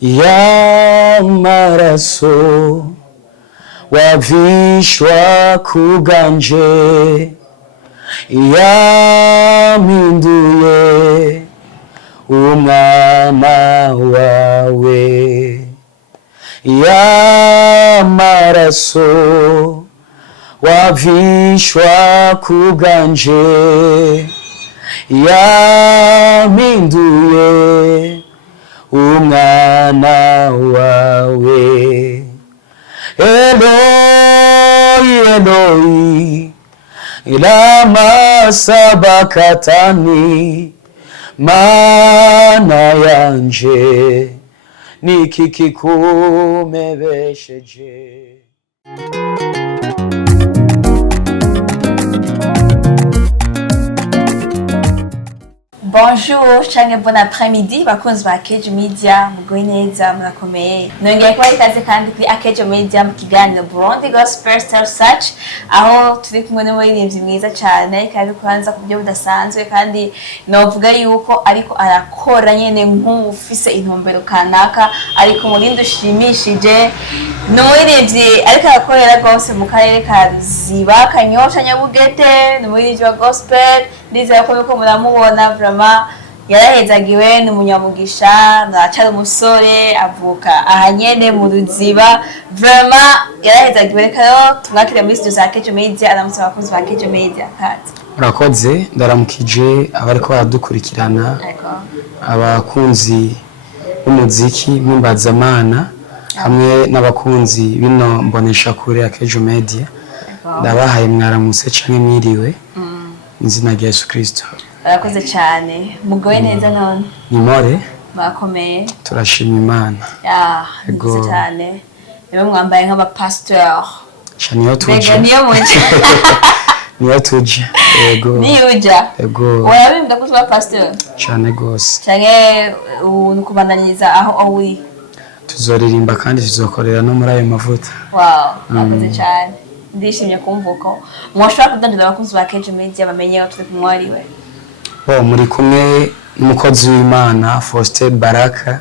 y'amaraso wavishwa kubwanje yampinduye umwana wawe y'amaraso wavishwa kubwanje yampinduye umwana wawe Eloi Eloi lama sabakatani mana yanje niki kikumebesheje. Bonjour, change bon après-midi, bakunzi ba Akejo Media, mugoye neza murakomeye. Nongeye kuba ikaze kandi kuri Akejo Media mu kiganiro Burundi Gospel Star Search, aho turi kumwe n'umuririmbyi mwiza cyane kandi kubanza ku byo budasanzwe kandi novuga yuko ariko arakora nyene nk'ufise intumbero kanaka ariko murindi ushimishije n'umuririmbyi ariko arakorera rwose mu karere ka Ruziba, Kanyosha, Nyabugete, n'umuririmbyi wa gospel. Ndizera ko yuko muramubona vraiment yarahezagiwe n'umunyamugisha nacari umusore avuka ahanyene mu Ruziba vraiment yarahezagiwe. Rero tumwakire muri studio za Akejo Media aramutse abakunzi ba Akejo Media kati Urakoze ndaramukije abariko baradukurikirana abakunzi b'umuziki mpimbazamana hamwe n'abakunzi bino mbonesha kure Akejo Media ndabahaye mwaramutse canke mwiriwe izina rya Yesu Kristo. Urakoze cyane mugoye neza none nimore bakomeye turashima Imana ego cyane niwe mwambaye nk'abapasteur niyo tuje niyo tuje ego niyuja ego warabimbwa ko tuba pasteur cyane gose cyane ukubandanyiriza aho uri tuzoririmba kandi tuzokorera no muri ayo mavuta. Urakoze cyane ndishimye kumva uko mwashobora kudandira abakunzi ba Akejo Media bamenye aho turi kumwariwe. Muri kumwe n'umukozi w'Imana Faustin Baraka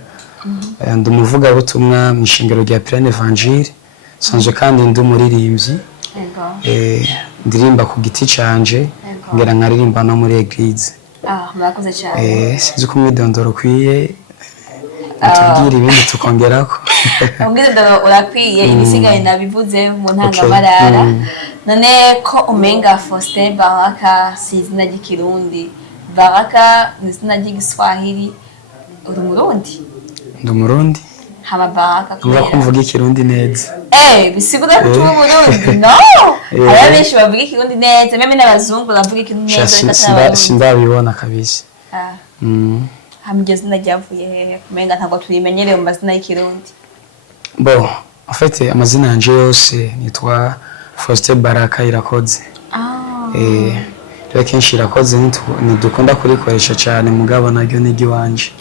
ndumuvuga butumwa mu ishingiro rya Plein Evangile sanzwe kandi ndumuririmbyi ndirimba ku giti canje ngera nkaririmba no muri eglise. Murakoze cyane sinzi kumwidondoro kwiye tubwira ibindi tukongerako. Umwidondoro urakwiye ibisigaye nabivuze mu ntangamarara. None ko umenga Faustin Baraka si izina ry'ikirundi, Baraka ni izina ry'igiswahili, uri Umurundi? Ndi Umurundi. Haba Baraka kubera kumvuga ikirundi neza. Bisigura ko turi Umurundi? No! Hari abenshi bavuga ikirundi neza, meme n'abazungu bavuga ikirundi neza. Sindabibona kabisa. Hamwe izina ryavuye hehe kumenga ntabwo tuyimenyereye mu mazina y'ikirundi? En fait amazina yanje yose nitwa Faustin Baraka Irakoze. Rero kenshi Irakoze ntidukunda kurikoresha cyane mugabo naryo nigi wanje.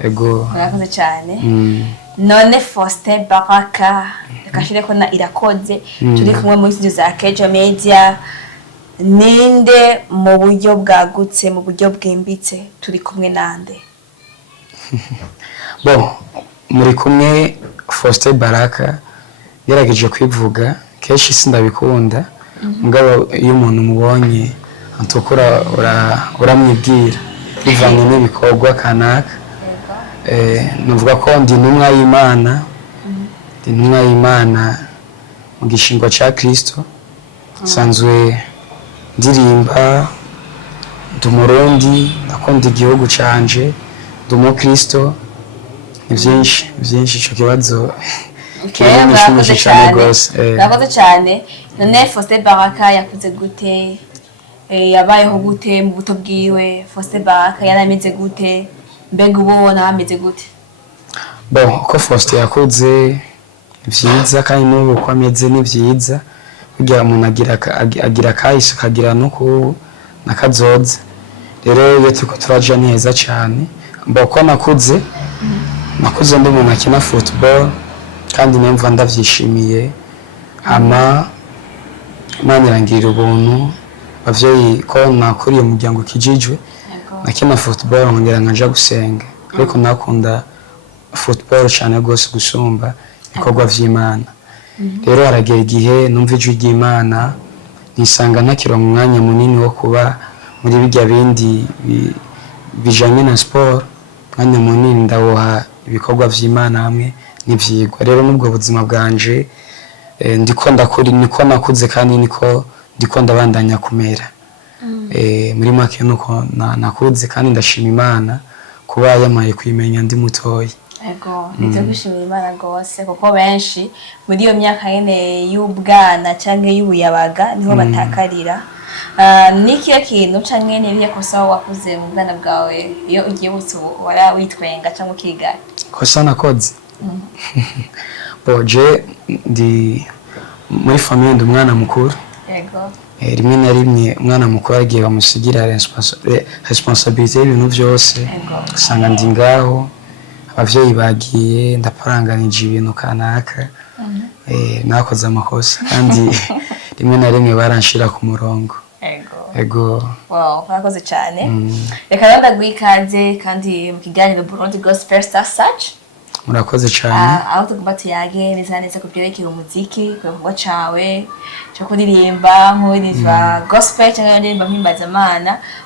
Ego urakoze cyane. None Faustin Baraka akashire ko na Irakoze turi kumwe muri studio za Akejo Media. Ninde mu buryo bwagutse mu buryo bwimbitse turi kumwe nande? Muri kumwe Faustin Baraka yarageje kwivuga kenshi sindabikunda mugabo iyo umuntu mubonye antukura uramwibwira bivanye n'ibikorwa kanaka. Nuvuga ko ndi intumwa y'Imana mu gishingo ca Kristo sanzwe ndirimba ndi Umurundi nakunda igihugu canje ndi Umukristo. Byinshi ico kibazo murakoze cyane. None Faustin Baraka yakuze gute? Yabayeho gute mu buto bwiwe? Faustin Baraka yarameze gute? Mbega ubona ameze gute? Uko Faustin yakuze vyiza kandi n'ubu ko ameze ni vyiza kugira umuntu agira kahise kagira no ku nakazoza. Rero iyo turiko turaja neza cyane uko nakuze ndi umuntu akina football kandi nemva ndavyishimiye. Imana irangirira ubuntu bavyeyi ko nakuriye umuryango kijijwe nakina football nkongera nkaja gusenga ariko nakunda football cyane rwose gusumba ibikorwa vy'Imana. Rero haragera igihe numva ijwi ry'Imana nisanga ntakironka umwanya munini wo kuba muri bijya bindi bijanye na sport, umwanya munini ndawuha ibikorwa vy'Imana hamwe n'ivyigwa. Rero nubwo buzima bwanje ndiko nakuze kandi niko ndiko ndabandanya kumera. Muri make nuko nakuze kandi ndashima Imana kuba yamaye kwimenya ndi mutoyi. Ego, nivyo gushimira Imana gose kuko benshi muri iyo myaka nyene y'ubwana canke y'ubuyabaga niho batakarira. Nikiyo kintu canke nibiye kosa wakuze mu bwana bwawe iyo ugiye ubu wara witwenga canke ukiga? Kosa nakoze. Boje ndi muri famille ndi umwana mukuru. Ego. Rimwe na rimwe umwana mukuru agiye bamusigira responsabilité y'ibintu byose. Usanga ndi ngaho abavyeyi bagiye ndaparanganije ibintu kanaka. Nakoze amakosa kandi rimwe na rimwe baranshira ku murongo. Ego. Wow, murakoze cyane. Reka ndagwikaze kandi mu kiganiro Burundi Gospel Star Search. Murakoze cyane. Aho tugomba tuyage neza ku byerekeye umuziki, ku gikorwa cawe cyo kuririmba nk'uririmba gospel cyangwa indirimbo mpimbaza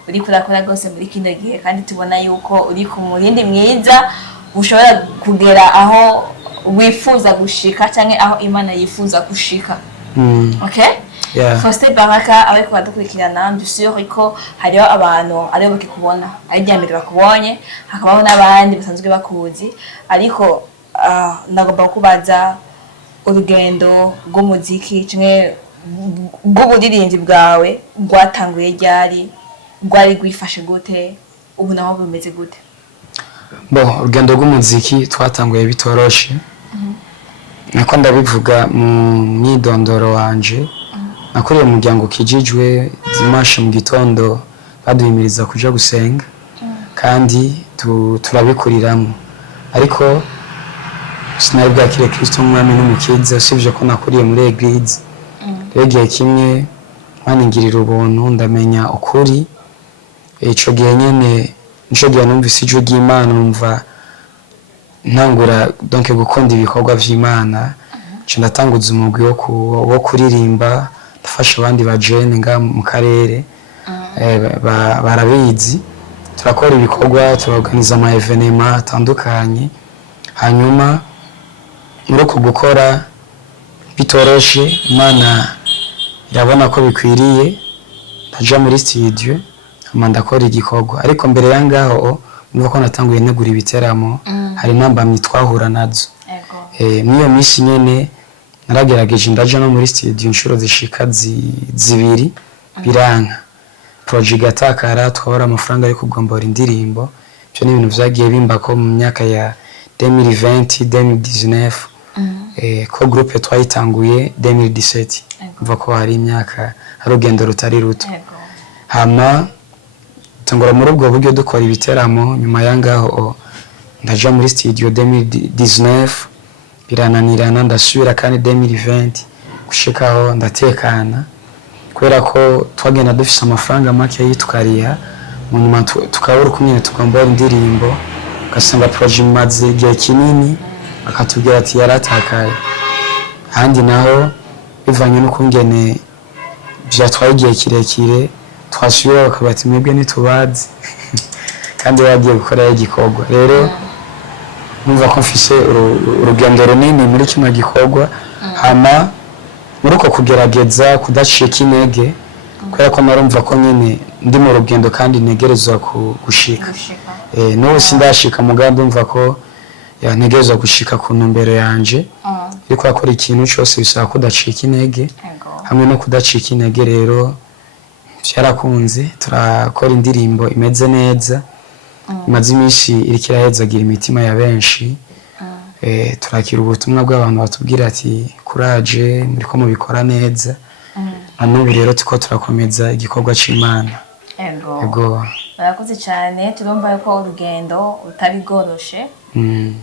uri kurakora gose muri kino gihe kandi tubona yuko uri ku murindi mwiza ushobora kugera aho wifuza gushika cyangwa aho Imana yifuza gushika. Okay? Yeah. Faustin Baraka awe kwa dukurikirana ndusure ko hariho abantu ari bakikubona ari ryambere bakubonye hakabaho n'abandi basanzwe bakuzi ariko ndagomba kubaza urugendo rw'umuziki kimwe rw'uburirimbi bwawe rwatanguye ryari rwari rwifashe gute ubu naho bumeze gute? Urugendo rw'umuziki twatanguye bitoroshe. Nako ndabivuga mu myidondoro wanje. Nakuriye mu muryango kijijwe dimanche mu gitondo baduhimiriza kuja gusenga kandi turabikuriramo ariko sinari bwakire Kristo umwami n'umukiza usibye ko nakuriye muri eglise. Rero igihe kimwe maningirira ubuntu ndamenya ukuri. Ico gihe nyene nico gihe numvise ijwi ry'Imana numva ntangura donc gukunda ibikorwa vy'Imana. Ndatanguza umugwi wo kuririmba dufasha abandi bajene nga mu karere barabizi turakora ibikorwa turaorganiza ama evenement atandukanye hanyuma muri uko gukora bitoroshe Imana irabona ko bikwiriye ndaja muri studio ndakora igikorwa ariko mbere yangaho niba ko natanguye negura ibiteramo hari nambamye twahura nazo. Mwiyo misi nyene naragerageje ndaje no muri studio inshuro zishika zibiri biranka project gatakara twabara amafaranga yo kugombora indirimbo byo ni ibintu vyagiye bimbako mu myaka ya 2020 2019 ko groupe twayitanguye 2017 mva ko hari imyaka harugendo rutari ruto hama tangora muri ubwo buryo dukora ibiteramo nyuma yangaho ndaja muri studio 2019 birananirana ndasubira kandi 2020 gushikaho ndatekana kubera ko twagenda dufise amafaranga make yitukariya mu nyuma tukabura kumwe tugombora indirimbo gasanga project maze igihe kinini akatubwira ati yaratakaye handi naho bivanye no kungene byatwaye igihe kirekire twasubira bakabati mwebwe nitubazi kandi bagiye gukora igikorwa rero numva ko mfise urugendo runini muri kino gikorwa hama muri uko kugerageza kudacika intege kubera ko narumva ko nyine ndi mu rugendo kandi negerezwa gushika n'ubu sindashika muganda umva ko ntegerezwa gushika ku ntumbero yanje ariko akora ikintu cyose bisaba kudacika intege hamwe no kudacika intege rero byarakunze turakora indirimbo imeze neza imaze iminsi iriko irahezagira imitima ya benshi turakira ubutumwa bw'abantu batubwira ati courage muriko mubikora neza n'ubu rero tuko turakomeza igikorwa c'Imana. Ego barakoze cyane turumva yuko urugendo utabigoroshe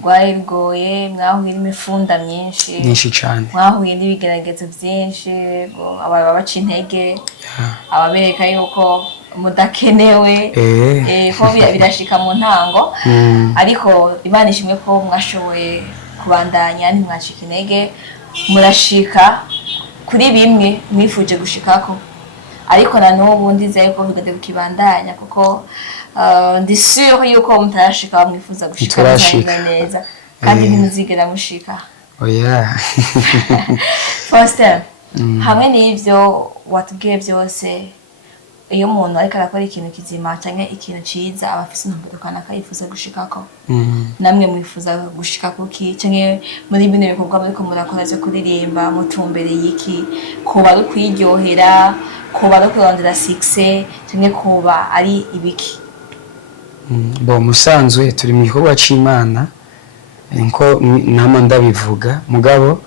rwari rugoye mwahuye n'imifunda myinshi cyane mwahuye n'ibigeragezo byinshi ababaca intege ababereka yuko mudakenewe ko birashika mu ntango ariko Imana ishimwe ko mwashoboye kubandanya ntimwacika intege murashika kuri bimwe mwifuje gushikako ariko na n'ubu ndizeye ko bigende kukibandanya kuko ndi sure yuko mutarashika mwifuza gushika neza kandi ntimuzigera mushika oya Foster hamwe n'ivyo watubwiye byose iyo umuntu ariko arakora ikintu kizima cyangwa ikintu ciza aba afise intumbero kanaka yifuza gushikako namwe mwifuza gushika kuki cyangwa muri bino bikorwa bariko murakora byo kuririmba mutumbere y'iki kuba ari kwiryohera kuba ari kurondera success cyangwa kuba ari ibiki bo musanzwe turi mu gikorwa c'Imana nko nama ndabivuga mugabo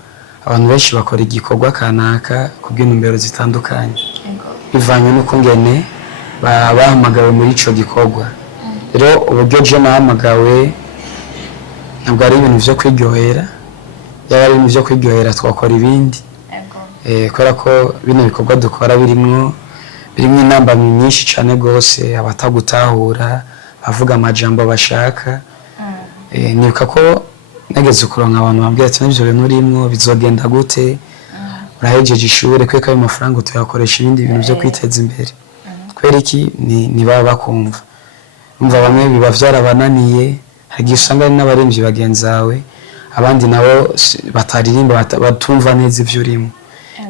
abantu benshi bakora igikorwa kanaka kubw'intumbero zitandukanye bivanye n'ukungene bahamagawe muri ico gikorwa rero uburyo je nahamagawe ntabwo ari ibintu vyo kwiryohera yaba ari ibintu vyo kwiryohera twakora ibindi kubera ko bino bikorwa dukora birimwo intambamyi nyinshi cane gose abatagutahura avuga amajambo bashaka nibuka ko nageze kuronka abantu bambwira ati n'ivyo bintu urimwo bizogenda gute urahejeje ishure kweka ayo mafaranga tuyakoresha ibindi bintu vyo kwiteza imbere kubera iki ni baba bakumva umva bamwe biba vyarabananiye hagiye usanga ari n'abaremvyi bagenzawe abandi nabo bataririmba batumva neza ivyo urimo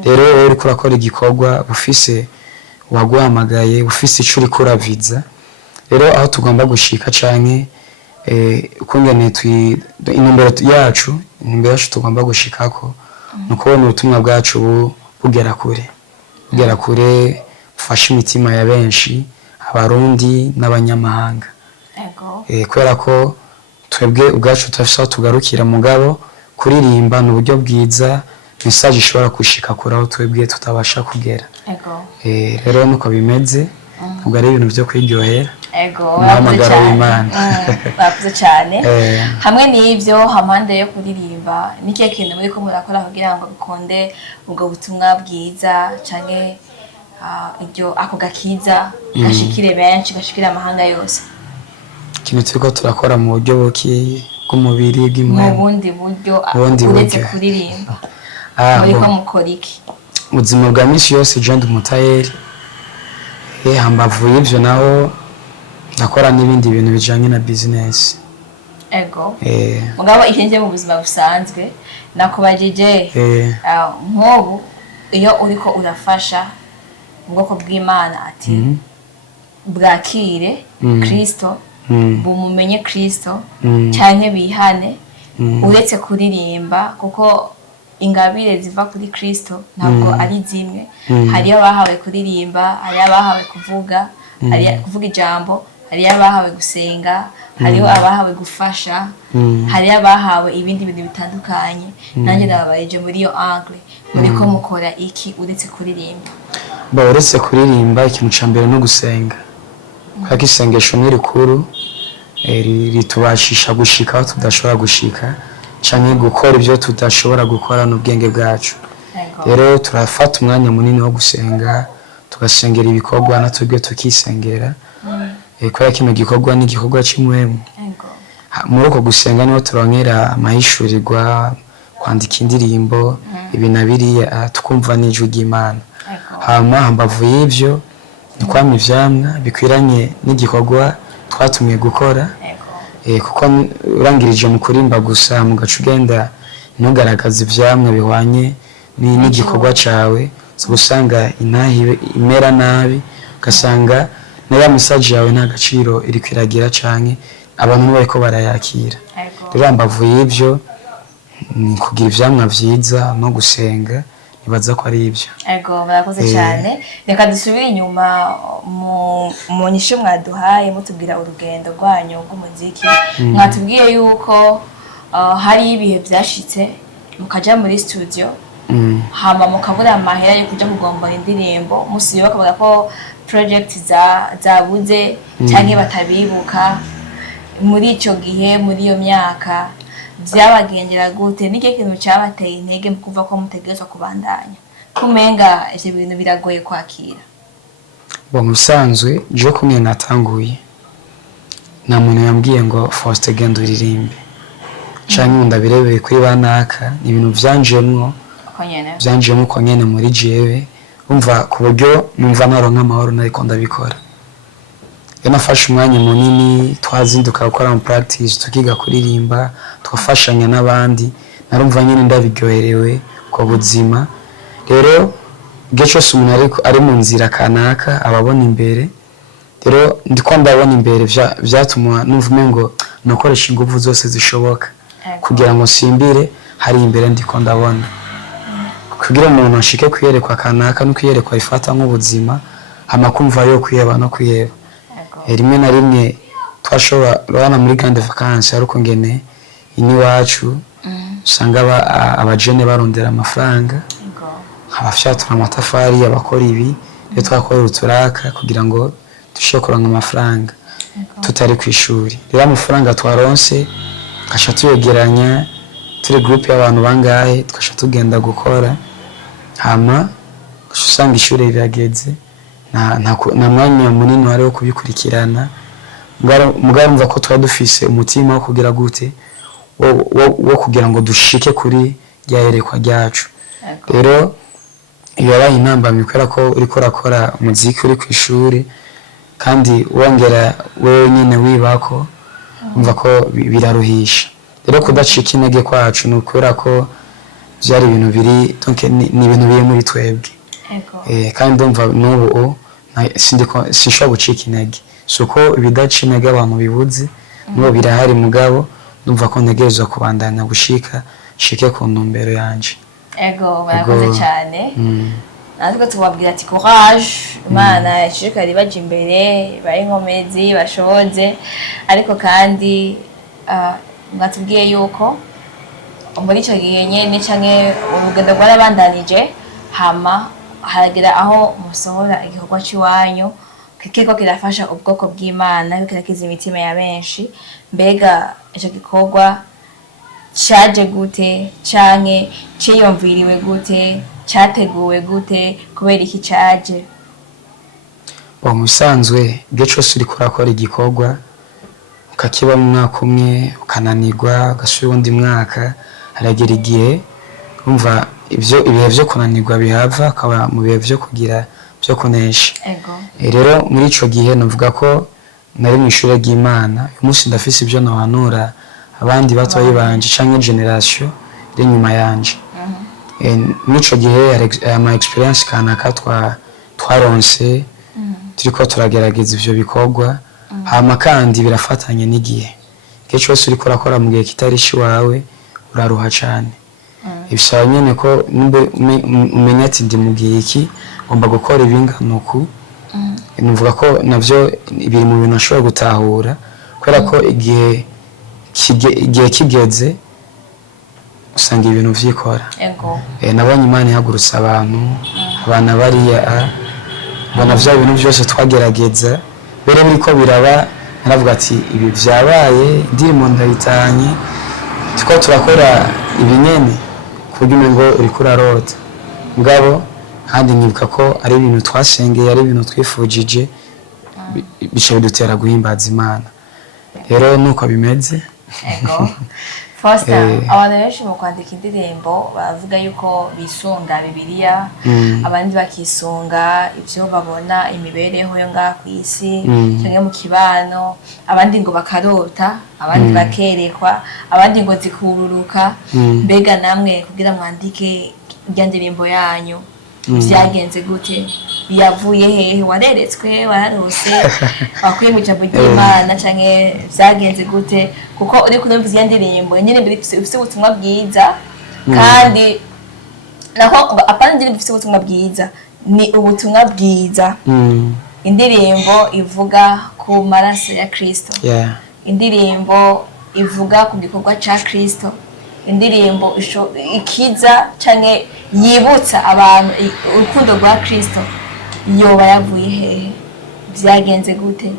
rero wowe uriko urakora igikorwa ufise waguhamagaye ufise ico uriko uraviza rero aho tugomba gushika canke ukungene intumbero yacu tugomba gushikako nukubona ubutumwa bwacu bugera kure ufasha imitima ya benshi abarundi n'abanyamahanga kubera ko twebwe ubwacu tutafise aho tugarukira mugabo kuririmba ni uburyo bwiza message ishobora gushika kure aho twebwe tutabasha kugera rero nuko bimeze ntabwo ari ibintu vyo kwiryohera bavuze cyane hamwe n'ibyo hampande yo kuririmba n'ikihe kintu muri ko murakora kugira ngo bikunde ubwo butumwa bwiza canke ako gakiza gashikire benshi gashikire amahanga yose ikintu turiko turakora mu buryo bw'umubiri mu bundi buryo uretse kuririmba muriko mukora iki ubuzima bwa misi yose je ndi umutayeri hambavu y'ivyo naho ndakora n'ibindi bintu bijanye na business mugabo ikinje mu buzima busanzwe nakubajije nk'ubu iyo uriko urafasha ubwoko bw'Imana ati bwakire Kristo bumumenye Kristo cyane bihane uretse kuririmba kuko ingabire ziva kuri Kristo ntabwo ari zimwe hari abahawe kuririmba hari abahawe kuvuga ijambo hari abahawe gusenga hariho abahawe gufasha hari abahawe ibindi bintu bitandukanye nanjye nababayeje muri iyo angle muriko mukora iki uretse kuririmba uretse kuririmba ikintu ca mbere no gusenga kuko isengesho ni rikuru ritubashisha gushika aho tudashobora gushika canke gukora ibyo tudashobora gukora n'ubwenge bwacu rero turafata umwanya munini wo gusenga tugasengera ibikorwa natwebwe tukisengera kubera kino gikorwa ni igikorwa c'imwemu muri uko gusenga niho turonkera amahishurirwa kwandika indirimbo ibi na biriya tukumva n'ijwi ry'Imana hama hambavu y'ivyo ni kwama ivyamwa bikwiranye n'igikorwa twatumye gukora kuko urangirije mu kurimba gusa mu gace ugenda ntugaragaza ivyamwa bihwanye n'igikorwa cawe usanga inahi imera nabi ugasanga na ya message yawe nta gaciro iri kwiragira canke abantu bariko barayakira rero hambavu y'ivyo ni kugira ivyamwa vyiza no gusenga nibaza ko ari ivyo barakoze cyane reka dusubire inyuma mu nyisho mwaduhaye mutubwira urugendo rwanyu rw'umuziki mwatubwiye yuko hari ibihe byashitse mukaja muri studio hama mukabura amahera yo kuja kugombora indirimbo musibe bakavuga ko project zabuze cyangwa batabibuka muri ico gihe muri iyo myaka byabagendera gute niki kintu cyabateye intege mu kuva ko mutegerezwa kubandanya kumenga ivyo bintu biragoye kwakira Bo musanzwe je kumwe natanguye nta muntu yambwiye ngo Faustin genda uririmbe canke ndabirebeye kuri banaka ni ibintu vyanjemwo ko nyene muri jewe umva ku buryo numva naronka amahoro nariko ndabikora. Iyo nafashe umwanya munini twazinduka gukora mu practice tukiga kuririmba twafashanya n'abandi narumva nyene ndabiryoherewe ko buzima. Rero igihe cyose umuntu ariko ari mu nzira kanaka ababona imbere, rero ndiko ndabona imbere vyatuma numva umengo nokoresha ingufu zose zishoboka kugira ngo simbire hari imbere ndiko ndabona, kugira umuntu ashike kwiyerekwa kanaka no kwiyerekwa ifata nk'ubuzima amakumva yo kwiheba no kwiheba. Rimwe na rimwe twashobora muri grande vacances ariko ngene ini wacu usanga abajene barondera amafaranga abafyatura amatafari abakora ibi rero twakorera uturaka kugira ngo dushobore kuronka amafaranga tutari ku ishuri. Rero amafaranga twaronse kasha tuyegeranya turi groupe y'abantu bangahe tukasha tugenda gukora hama usanga ishuri rirageze na mwanya munini wari wo kubikurikirana mugarumva ko twa dufise umutima wo kugira gute wo kugira ngo dushike kuri ryayerekwa ryacu. Rero iyo yabaye intambamyi kubera ko uriko urakora umuziki uri ku ishuri kandi wongera wewe nyene wibako umva ko biraruhisha. Rero kudacika intege kwacu ni ukubera ko vyari ibintu biri donc ni ibintu biri muri twebwe kandi ndumva n'ubu sinshobora gucika intege suko ibidaca intege abantu bibuze n'ubu birahari mugabo ndumva ko ntegerezwa kubandanya gushika shike ku ntumbero yanje. Ego barakoze cyane natwe tubabwira ati courage Imana ishikari baje imbere bari nkomezi bashoboze ariko kandi mwatubwiye yuko muri icyo gihe nyene canke urugendo rwarabandanije hama haragira aho musohora igikorwa cy'iwanyu kiko kirafasha ubwoko bw'Imana kirakiza imitima ya benshi. Mbega icyo gikorwa cyaje gute canke cyiyumviriwe gute cyateguwe gute kubera iki cyaje? Musanzwe igihe cyose uri kurakora igikorwa ukakiba mu mwaka umwe ukananirwa ugasubira undi mwaka haragera igihe umva ibihe vyo kunanirwa bihava akaba mu bihe vyo kugira vyo kunesha. Rero muri ico gihe navuga ko nari mu ishuri ry'Imana uyu munsi ndafise ibyo nohanura abandi batoyi banje canke generation iri nyuma yanje. Muri ico gihe ama experience kanaka twaronse turiko turagerageza ivyo bikorwa hama kandi birafatanye n'igihe cyose uriko urakora mu gihe kitari iwawe uraruha cane. Ibisaba nyene ko umenya ati ndi mu gihe iki ngomba gukora ibingana uku. Nuvuga ko navyo biri mu bintu ashobora gutahura kubera ko igihe kigeze usanga ibintu vyikora. Nabonye Imana ihagurutsa abana bariya bona vya bintu byose twagerageza bere biriko biraba naravuga ati ibi vyabaye ndimo ndayitanye tuko turakora ibinyene kugira ngo uriko urarota mugabo kandi nibuka ko ari ibintu twasengeye ari ibintu twifujije bice bidutera guhimbaza Imana. Rero nuko bimeze. Faustin, abantu benshi mu kwandika indirimbo bavuga yuko bisunga Bibiliya abandi bakisunga ivyo babona imibereho yo ngaha ku isi cyangwa mu kibano abandi ngo bakarota abandi bakerekwa abandi ngo zikururuka. Mbega namwe kugira mwandike irya ndirimbo yanyu vyagenze gute? Yavuye hehe? Wareretswe? Wararose? Wakwiye mu jambo ry'Imana canke vyagenze gute? Kuko uri kunomviza iya ndirimbo ifise ubutumwa bwiza kandi nako apana ndirimbo ifise ubutumwa bwiza ni ubutumwa bwiza. Indirimbo ivuga ku maraso ya Kristo. Indirimbo ivuga ku gikorwa ca Kristo. Indirimbo ikiza canke yibutsa abantu urukundo rwa Kristo. Yoba yavuye hehe? Vyagenze gute?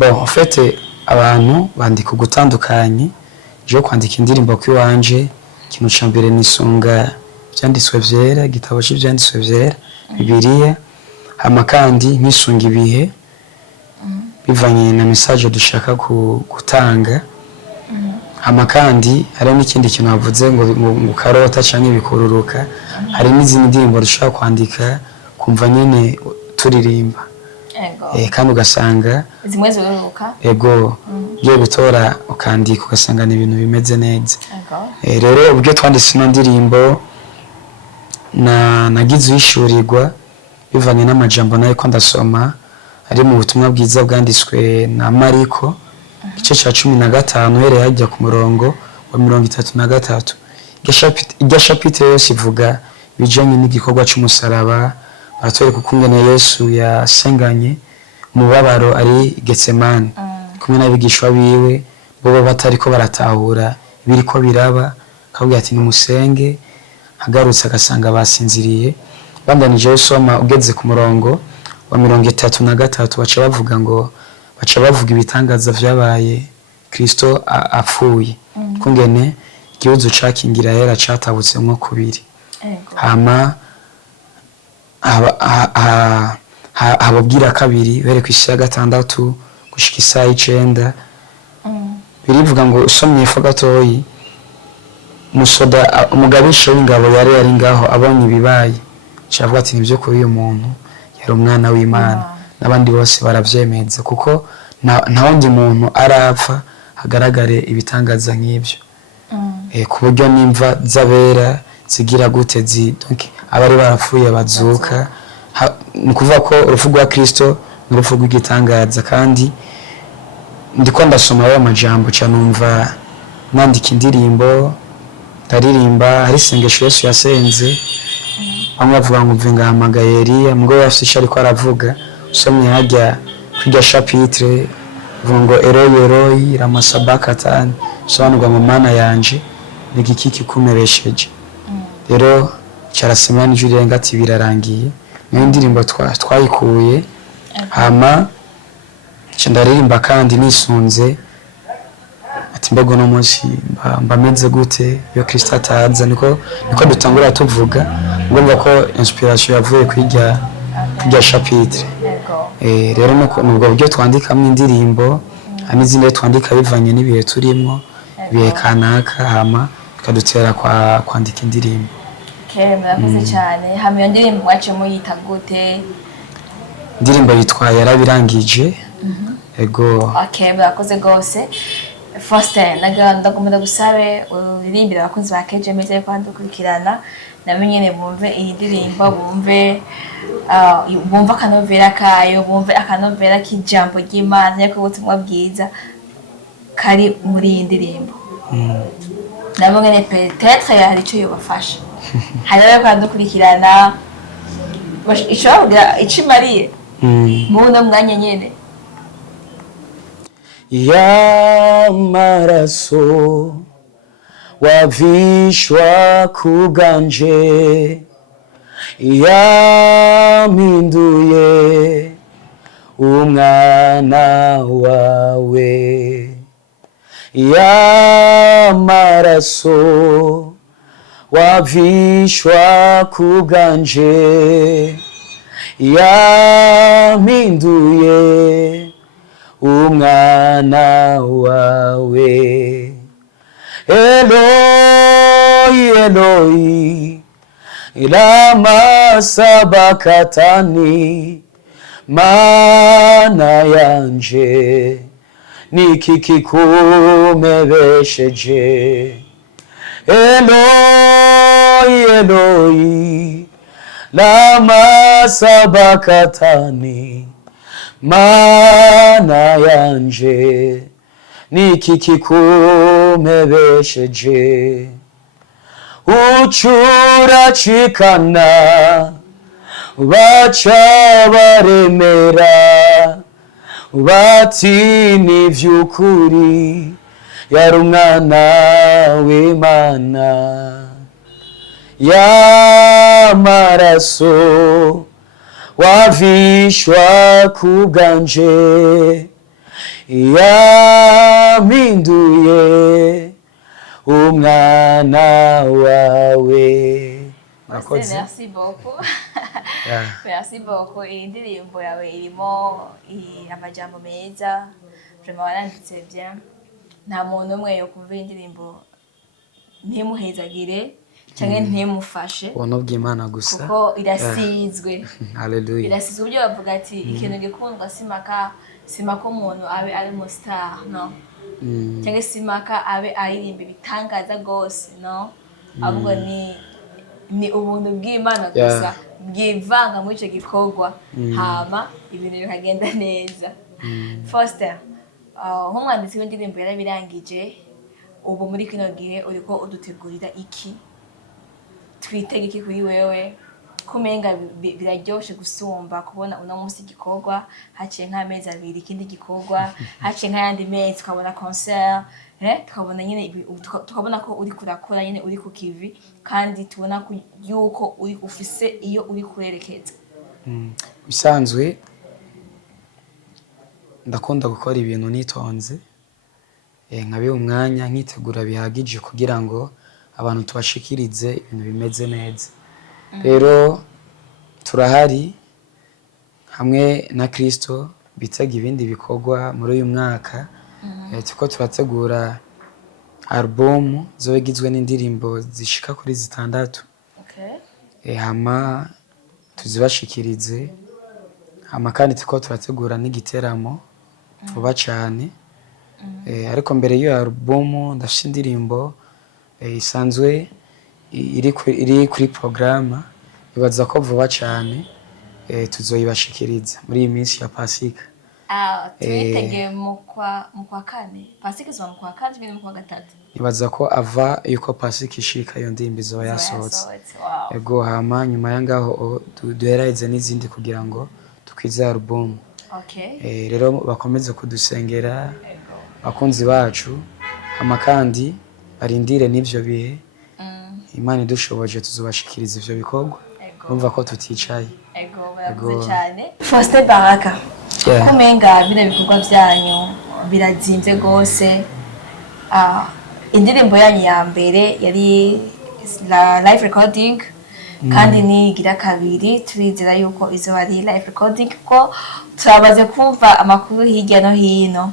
En fait abantu bandika gutandukanye je kwandika indirimbo kwiwanje kintu ca mbere nisunga byanditswe vyera igitabo cy'ivyanditswe vyera Bibiliya hama kandi nkisunga ibihe bivanye na message dushaka gutanga. Hama kandi hari n'ikindi kintu bavuze ngo karota canke ibikururuka, hari n'izindi ndirimbo dushaka kwandika kumva nyene turirimba. Kandi ugasanga zimwe ziruruka ego byo gutora ukandika ugasanga ni ibintu bimeze neza. Rero ubwo twanditse ino ndirimbo nagize uyishurirwa bivanye n'amajambo nayo ko ndasoma ari mu butumwa bwiza bwanditswe na Mariko igice cya 15 uhereye hajya ku murongo wa 33. Iryo chapitre yose ivuga bijanye n'igikorwa cy'umusaraba, baratwereka ukungene Yesu yasenganye umubabaro ari Getsemani kumwe n'abigishwa biwe, bo batariko baratahura biriko biraba, kabwi ati nimusenge. Hagarutse agasanga basinziriye. Bandanije usoma ugeze ku murongo wa 33 baca bavuga ibitangaza vyabaye Kristo apfuye, kungene igihuzo cakingira hera catabutsemwo kubiri. Hama hababwira kabiri bere kw'isi ya 6 gushika isaha 9 birivuga ngo usomye ifa gatoyi musoda umugabisha w'ingabo yari ngaho abonye ibibaye cavuga ati nivyo kuri uyu muntu yari umwana w'Imana, n'abandi bose baravyemeza kuko nta wundi muntu arapfa hagaragare ibitangaza nk'ivyo. Ku buryo nimva z'abera zigira gute donc abari barapfuye bazuka, ni kuvuga ko urupfu rwa Kristo n'urupfu rw'igitangaza. Kandi ndiko ndasoma ayo majambo canumva nandika indirimbo taririmba, hari isengesho Yesu yasenze bamwe bavuga ngo mvinga hamagaye Eliya mugabo yafise icyo ariko aravuga. Usomye hajya kujya chapitre ngo Eloi lama sabakthani, sobanurwa mu mana yanje ni iki kikumeresheje. Rero cyarasema n'ijuri renga ati birarangiye, niyo ndirimbo twayikuye. Hama ndaririmba kandi nisunze ati mbego no munsi mbameze gute yo Kristo ataza, niko dutangura tuvuga ngomba ko inspiration yavuye kwijya chapitre. Rero nubwo buryo twandikamo indirimbo, n'izindi twandika bivanye n'ibihe turimo, ibihe kanaka, hama tukadutera kwandika indirimbo. Murakoze cyane. Hama iyo ndirimbo mwaciye muyita gute? Indirimbo yitwa Yarabirangije. Ego. Murakoze gose. Faustin, ndagomba gusabe uririmbira abakunzi ba KG Media ko dukurikirana nabo nyene bumve iyi ndirimbo, bumve akanovera kayo, bumve akanovera k'ijambo ry'Imana ko ubutumwa bwiza kari muri iyi ndirimbo. Nabo nyene peut-être hari icyo yobafasha. Hari abari dukurikirana icimariye mu no mwanya nyene. Yamaraso wavishwa kuganje, yaminduye umwana wawe. Yamaraso wavishwa kuganje, yaminduye umwana wawe. Eloi, Eloi, lama sabakthani, mana yanje niki kikumebesheje. Eloi, Eloi, lama sabakthani, mana yanje niki kikumebesheje. Uchura chikana baca baremera bati ni vy'ukuri yari umwana w'Imana. Yamaraso wavishwa kuganje, yaminduye umwana wawe. Merci beaucoup. Merci beaucoup. Iyi ndirimbo yawe irimo amajambo meza, vraiment waranditse bien. Nta muntu umwe yo kumva indirimbo ntimuhezagire cyangwa ntimufashe. Ubuntu bw'Imana gusa. Kuko irasizwe. Hallelujah. Irasizwe uburyo bavuga ati ikintu gikundwa simaka umuntu abe ari mu star, no. Cyangwa simaka abe aririmba ibitangaza gose, no. Ahubwo ni ubuntu bw'Imana gusa bwivanga muri icyo gikorwa hama ibintu bikagenda neza. Foster, nk'umwanditsi w'indirimbo yarabirangije, ubu muri kino gihe uriko udutegurira iki? Twitege iki kuri wewe? Kumenga biraryoshe gusumba kubona uno munsi igikorwa haciye nk'amezi 2 ikindi gikorwa haciye nk'ayandi mezi tukabona concert tukabona nyine tukabona ko uri kurakora nyine uri ku kivi kandi tubona yuko uri ufise iyo uri kurerekeza. Bisanzwe ndakunda gukora ibintu nitonze nkabe umwanya nkitegura bihagije kugira ngo abantu tubashikirize ibintu bimeze neza. Rero turahari hamwe na Kristo bitega ibindi bikorwa muri uyu mwaka. Tuko turategura album zobegizwe n'indirimbo zishika kuri 6. Hama tuzibashikirize. Hama kandi tuko turategura n'igiteramo vuba cyane. Ariko mbere y'iyo album ndafite indirimbo isanzwe iri kuri programme ibaza ko vuba cyane tuzoyibashikiriza muri iyi minsi ya Pasika. Twitegeye mu kwa kane. Pasika zo mu kwa kane biri mu kwa gatatu. Ibaza ko ava yuko Pasika ishika iyo ndimbi zo yasohotse. Ego hama nyuma yangaho duhereze n'izindi kugira ngo tukwize album. Rero bakomeze kudusengera bakunzi bacu hama kandi barindire n'ivyo bihe Imana idushoboje tuzobashikiriza ivyo bikorwa. Urumva ko tuticaye. Baravuze cyane. Foster Baraka. Kumenga bino bikorwa byanyu birazimvye gose. Indirimbo yanyu ya mbere yari live recording kandi nigira kabiri turizera yuko izo ari live recording ko turabaze kumva amakuru hirya no hino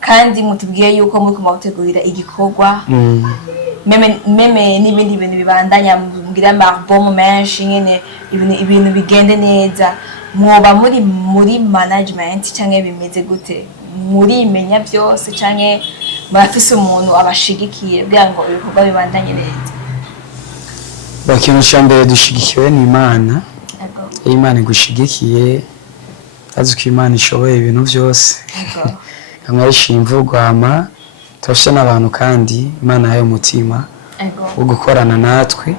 kandi mutubwiye yuko muri kumategurira igikorwa meme n'ibindi bintu bibandanya mugira album menshi nyene ibintu bigende neza. Mwoba muri management cyangwa bimeze gute? Muri menya byose cyangwa murafise umuntu abashigikiye kugira ngo ibikorwa bibandanye neza? Bakintu cyambere dushigikiwe ni Imana. Imana igushigikiye azi ko Imana ishoboye ibintu byose. Amashimvugwa hama tufasha n'abantu kandi Imana yayo umutima wo gukorana natwe.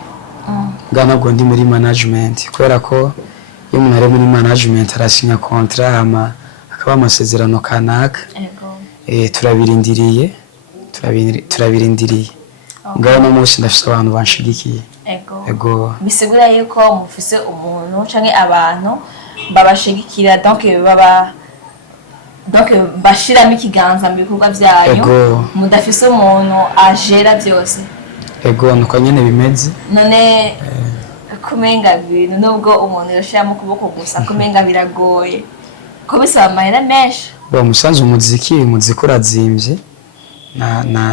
Nganabwo ndi muri management kubera ko iyo umuntu ari muri management arasinya contrat hama akaba amasezerano kanaka. Turabirindiriye. Ngaho no munsi ndafise abantu banshigikiye. Ego. Bisigura yuko mufise umuntu canke abantu babashigikira donc bashiramo ikiganza mu bikorwa byanyu mudafise umuntu ajera byose. Ego nuko nyene bimeze. None kumenga bintu nubwo umuntu yashiramo kuboko gusa kumenga biragoye. Ko bisaba amahera menshi. Musanze umuziki urazimvye.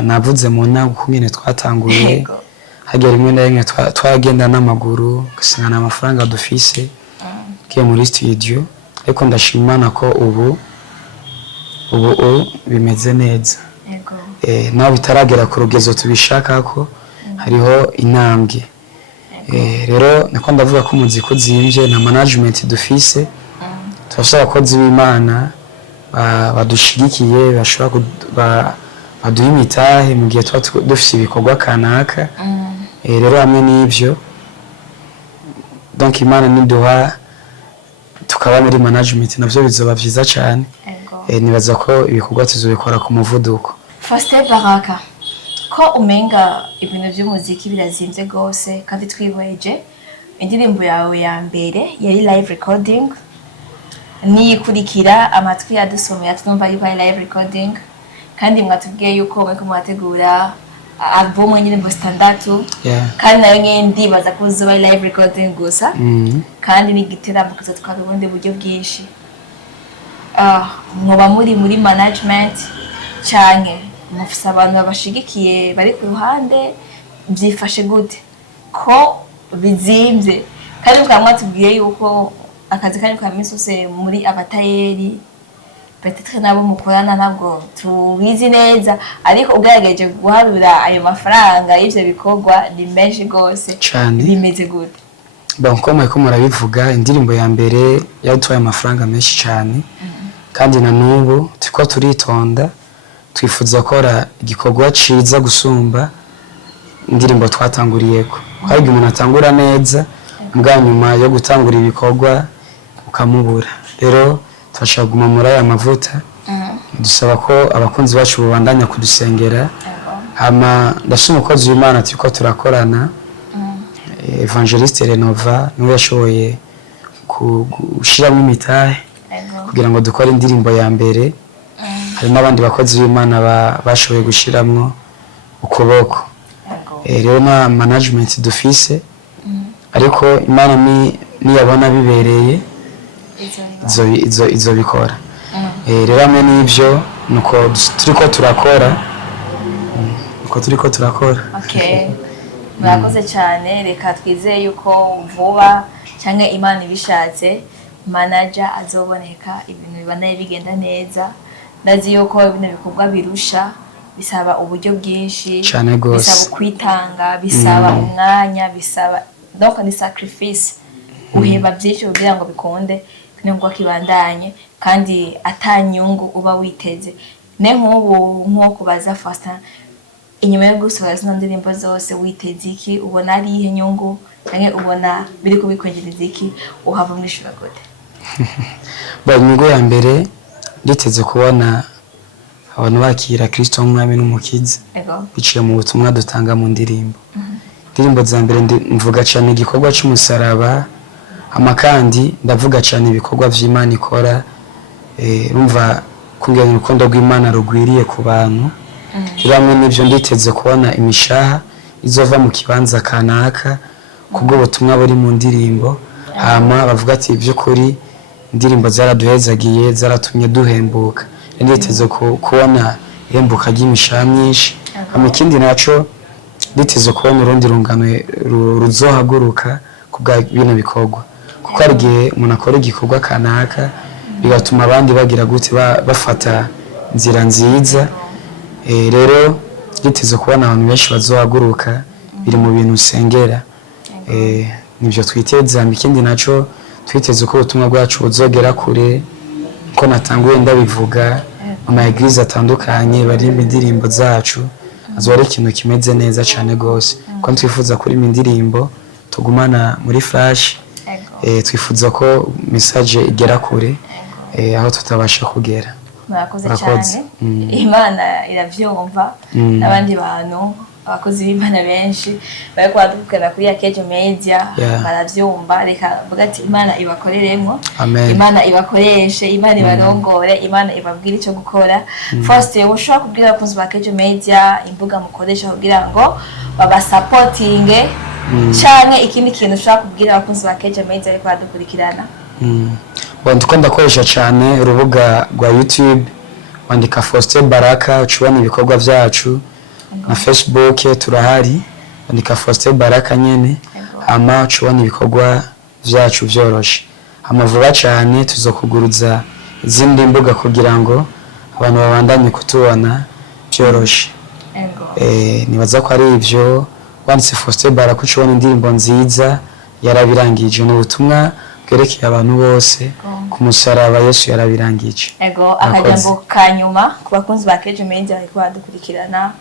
Navuze mu ntango kumene twatanguye. Hagera rimwe na rimwe twagenda n'amaguru gusangana amafaranga dufise. Kiye muri studio. Ariko ndashimana ko ubu bimeze neza. Naho bitaragera ku rugezo tubishaka ko hariho intambwe. Rero nako ndavuga ko umuziki uzimvye na management dufise. Turashaka ko z'Imana badushigikiye bashobora baduha imitahe mu gihe dufise ibikorwa kanaka. Rero hamwe n'ivyo donc Imana niduha tukaba muri management navyo bizoba vyiza cyane. Nibaza ko ibikorwa tuzobikora ku muvuduko. Foster Baraka, ko umenga ibintu by'umuziki birazimvye gose kandi twiweje indirimbo yawe ya mbere yari live recording niyikurikira amatwi yadusomeye atumva yuko ari live recording kandi mwatubwiye yuko mwe ko mwategura album nyine standatu kandi nayo nyine ndibaza ko uzoba live recording gusa kandi n'igiteramo kuzatwara ubundi buryo bwinshi. Muba muri management canke mufise abantu babashigikiye bari ku ruhande, byifashe gute ko bizimvye kandi mukamwa tubwiye yuko akazi kanyu ka minsi yose muri abatayeri peut-être nabo mukorana ntabwo tubizi neza, ariko ugerageje guharura ayo mafaranga y'ivyo bikorwa ni menshi gose bimeze gute? Bon, ko murabivuga indirimbo ya mbere yatwaye amafaranga menshi cyane kandi na n'ubu tuko turitonda twifuza gukora igikorwa ciza gusumba indirimbo twatanguriyeko. Kandi umuntu atangura neza mbwa nyuma yo gutangura ibikorwa ukamubura. Rero twashaka guma muri aya mavuta dusaba ko abakunzi bacu babandanya kudusengera. Hama ndashima umukozi w'Imana tuko turakorana Evangeliste Renova niwe yashoboye gushiramo imitahe kugira ngo dukore indirimbo ya mbere. Hari n'abandi bakozi b'Imana bashoboye gushiramwo ukuboko. Rero na management dufise ariko Imana niyabona bibereye izo bikora. Rero amwe n'ivyo nuko turiko turakora. Okay. Murakoze cyane, reka twizeye yuko vuba cyangwa Imana ibishatse manager azoboneka ibintu bibanaye bigenda neza. Ndazi yuko bino bikorwa birusha, bisaba uburyo bwinshi, bisaba kwitanga, bisaba umwanya, bisaba donc ni sacrifice. Uheba byinshi kugira ngo bikunde ngo kibandanye kandi atanyungu uba witeze. Ne nk'ubu nk'uko baza Faustin inyuma yo gusohora zino ndirimbo zose witeze iki? Ubona ari ihe nyungu cyangwa ubona biri kubikwinjiriza iki? Uhava mwishura gute? Inyungu ya mbere nditeze kubona abantu bakira Kristo nk'umwami n'umukiza biciye mu butumwa dutanga mu ndirimbo. Indirimbo za mbere mvuga cyane igikorwa cy'umusaraba, amakandi ndavuga cyane ibikorwa vy'Imana ikora. Urumva kungena urukundo rw'Imana rugwiriye ku bantu. Bamwe n'ivyo nditeze kubona imishaha izova mu kibanza kanaka kubwo butumwa buri mu ndirimbo. Hama bavuga ati by'ukuri indirimbo zaraduhezagiye zaratumye duhembuka. Nditeze kubona ihembuka ry'imishaha myinshi. Hama ikindi naco nditeze kubona urundi rungano ruzohaguruka kubwa bino bikorwa, kuko ari gihe umuntu akora igikorwa kanaka bigatuma abandi bagira gute bafata inzira nziza. Rero nditeze kubona abantu benshi bazohaguruka biri mu bintu usengera. Nivyo twiteze. Ikindi naco twiteze ko ubutumwa bwacu buzogera kure, ko natanguye ndabivuga ama eglise atandukanye bari mu indirimbo zacu azore ikintu kimeze neza cyane gose. Ko twifuza kuri mu indirimbo tugumana muri flash, twifuza ko message igera kure aho tutabasha kugera. Murakoze cyane. Imana iravyumva n'abandi bantu abakozi b'Imana benshi bari kwadukana kuri Akejo Media baravyumva. Reka vuga ati Imana ibakoreremo, Imana ibakoreshe, Imana ibarongore, Imana ibabwira icyo gukora. First ushobora kubwira abakunzi ba Akejo Media imbuga mukoresha kugira ngo babasupportinge cyane ikindi kintu ushobora kubwira abakunzi ba Akejo Media ariko badukurikirana? Ndiko ndakoresha cyane urubuga rwa YouTube, wandika Faustin Baraka ucubona ibikorwa vyacu. Na Facebook turahari, wandika Faustin Baraka nyene, hama ucubona ibikorwa vyacu vyoroshe. Hama vuba cyane tuzokuguruza izindi mbuga kugira ngo abantu babandanye kutubona vyoroshe. Nibaza ko ari ivyo. Wanditse Faustin Baraka ucubona indirimbo nziza yarabirangije n'ubutumwa bwerekeye abantu bose ku musaraba Yesu yarabirangije. Akajambo kanyuma ku bakunzi ba Akejo Media ariko badukurikirana,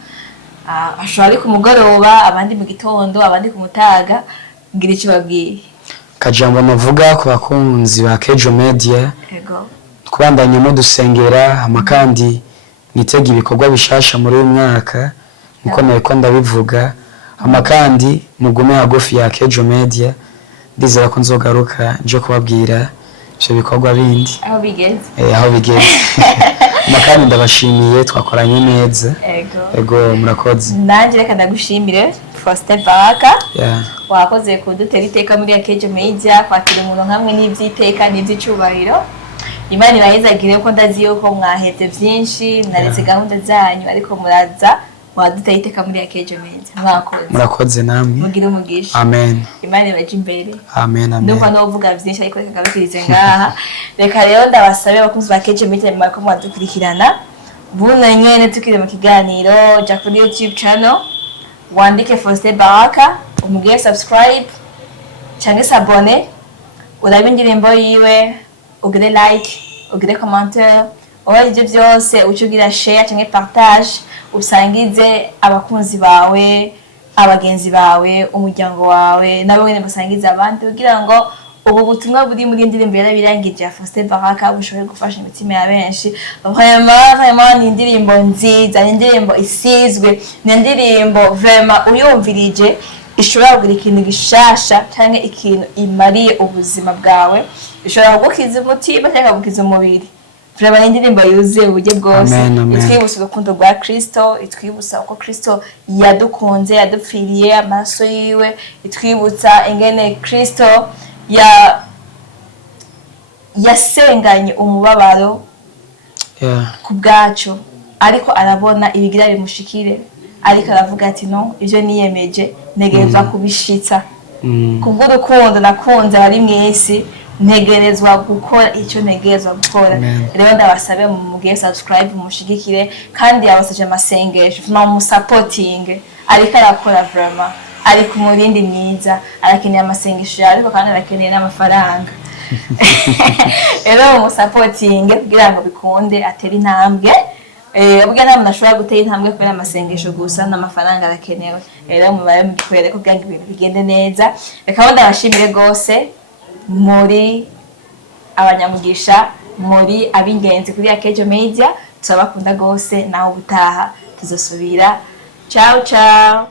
ashobora ku mugoroba, abandi mu gitondo, abandi ku mutaga, ngira icyo babwiye? Kajambo navuga ku bakunzi ba Akejo Media, kubandanya mu dusengera, amakandi nitega ibikorwa bishasha muri uyu mwaka niko nariko ndabivuga. Amakandi mugume hagufi ya Akejo Media, ndizera ko nzogaruka nje kubabwira ivyo bikorwa bindi aho bigeze. Aho bigeze. Makani ndabashimiye twakoranye neza. Ego murakoze. Nanjye reka ndagushimire Faustin Baraka. Yeah. Wakoze kudutera iteka muri Akejo Media kwakira umuntu hamwe n'ivyiteka n'ivyicubahiro. Imana irahezagire ko ndazi yuko mwaheze byinshi naretse gahunda zanyu ariko muraza waduteye iteka muri Akejo Media. Murakoze namwe. Mugire umugisha. Amen. Imana ibaje imbere. Amen amen. Ndumva no vuga byinshi ariko reka gabikirize ngaha. Reka rero ndabasabe abakunzi ba Akejo Media mwako mwadukurikirana. Buna nyene tukire mu kiganiro ja kuri YouTube channel. Wandike Faustin Baraka, umugire subscribe, cyangwa se abone, urabe indirimbo yiwe, ugire like, ugire commentaire, ibyo byose ucugira share cyangwa partage, usangize abakunzi bawe, abagenzi bawe, umuryango wawe, nabo nyine basangize abandi kugira ngo ubu butumwa buri muri indirimbo yarabirangije ya Faustin Baraka bushobora gufasha imitima ya benshi. Vraiment ni indirimbo nziza, ni indirimbo isizwe, ni indirimbo vraiment uyumvirije ishobora kugira ikintu gishasha cyangwa ikintu imariye ubuzima bwawe, ishobora kugukiza umutima cyangwa kugukiza umubiri. Vraiment ni indirimbo yuzuye uburyo bwose, itwibutsa urukundo rwa Kristo, itwibutsa uko Kristo yadukunze, yadupfiriye amaraso yiwe, itwibutsa ingene Kristo yasenganye umubabaro ku bwacu ariko arabona ibigira bimushikire ariko aravuga ati no ivyo niyemeje ntegerezwa kubishitsa kubw'urukundo nakunze bari mw'isi ntegerezwa gukora icyo ntegerezwa gukora. Rero ndabasabe mugire subscribe mushigikire kandi yabasaje amasengesho mu supporting ariko arakora vraiment ari ku murindi mwiza arakeneye amasengesho ariko kandi arakeneye n'amafaranga. Rero mu supporting kugira ngo bikunde atera intambwe ubwo nta muntu ashobora gutera intambwe kubera amasengesho gusa n'amafaranga arakenewe. Rero mubaye mugikorera ko kugira ngo ibintu bigende neza. Reka ndabashimire gose muri abanyamugisha muri abingenzi kuri Akejo Media, turabakunda gose naho ubutaha tuzosubira. Ciao ciao.